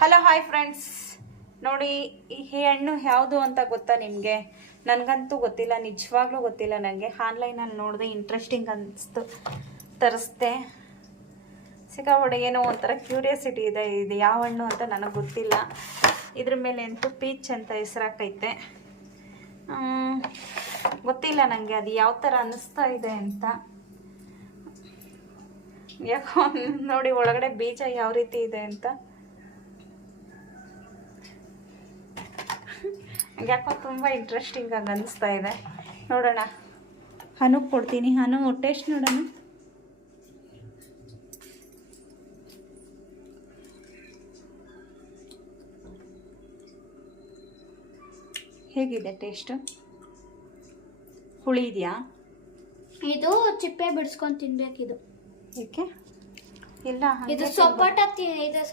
Hello hi friends, ನೋಡಿ ಈ ಹಣ್ಣು ಯಾವುದು ಅಂತ ಗೊತ್ತಾ ನಿಮಗೆ? ನನಗಂತೂ ಗೊತ್ತಿಲ್ಲ, ನಿಜವಾಗ್ಲೂ ಗೊತ್ತಿಲ್ಲ. ನನಗೆ ಆನ್ಲೈನಲ್ಲಿ ನೋಡಿದೆ, ಇಂಟ್ರೆಸ್ಟಿಂಗ್ ಅನಿಸ್ತು, ತರಿಸ್ದೆ. ಸಿಕ್ಕಾಪಟ್ಟೆ ಏನೋ ಒಂಥರ ಕ್ಯೂರಿಯಾಸಿಟಿ ಇದೆ, ಇದು ಯಾವ ಹಣ್ಣು ಅಂತ ನನಗೆ ಗೊತ್ತಿಲ್ಲ. ಇದ್ರ ಮೇಲೆ ಅಂತೂ ಪೀಚ್ ಅಂತ ಹೆಸರಾಕೈತೆ. ಗೊತ್ತಿಲ್ಲ ನನಗೆ ಅದು ಯಾವ ಥರ ಅನ್ನಿಸ್ತಾ ಇದೆ ಅಂತ. ಯಾಕೋ ನೋಡಿ ಒಳಗಡೆ ಬೀಜ ಯಾವ ರೀತಿ ಇದೆ ಅಂತ. ಯಾಕೋ ತುಂಬ ಇಂಟ್ರೆಸ್ಟಿಂಗ್ ಆಗಿ ಅನ್ನಿಸ್ತಾ ಇದೆ. ನೋಡೋಣ, ಹನು ಕೊಡ್ತೀನಿ. ಹನು ಟೇಸ್ಟ್ ನೋಡೋಣ. ಹೇಗಿದೆ ಟೇಸ್ಟು? ಹುಳಿ ಇದೆಯಾ? ಇದು ಚಿಪ್ಪೆ ಬಿಡಿಸ್ಕೊಂಡು ತಿನ್ಬೇಕಿದು. ಏಕೆ? ಇಲ್ಲ, ಇದು ಸೊಪ್ಪಟ ಇದೆ.